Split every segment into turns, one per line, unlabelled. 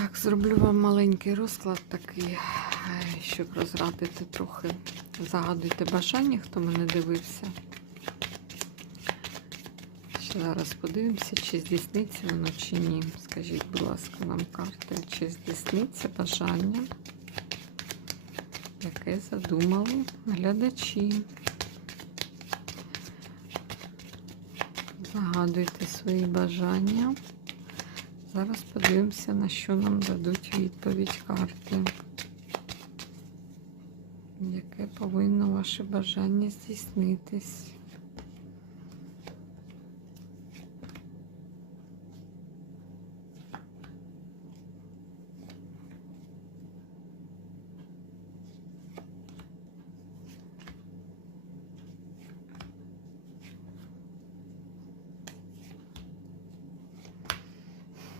Так, зроблю вам маленький розклад такий, е, щоб розрадити трохи. Загадуйте бажання, хто мене дивився. Ще зараз подивимося, чи здійсниться воно чи ні. Скажіть, будь ласка, нам карти, чи здійсниться бажання, яке задумали глядачі. Загадуйте свої бажання. Зараз подивимося, на що нам дадуть відповідь карти. Яке повинно ваше бажання здійснитись?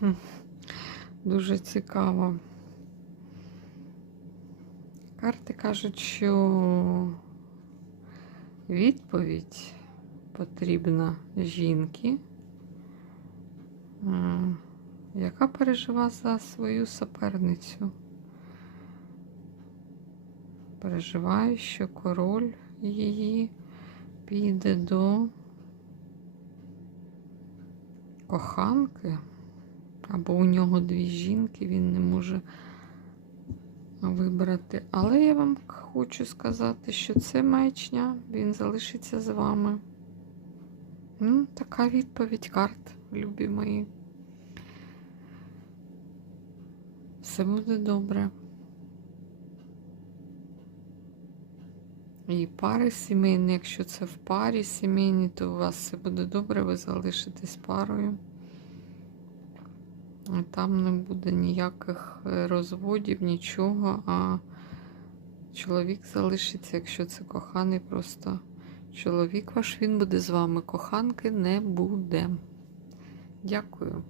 Дуже цікаво. Карти кажуть, що відповідь потрібна жінки, яка пережива за свою суперницю. Переживає, що король її піде до коханки. Або у нього дві жінки, він не може вибрати. Але я вам хочу сказати, що це маячня, він залишиться з вами. Ну, така відповідь карт, любі мої. Все буде добре. І пари сімейні, якщо це в парі сімейні, то у вас все буде добре, ви залишитесь парою. Там не буде ніяких е, розводів, нічого, а чоловік залишиться, якщо це коханий, просто чоловік ваш, він буде з вами. Коханки не буде. Дякую.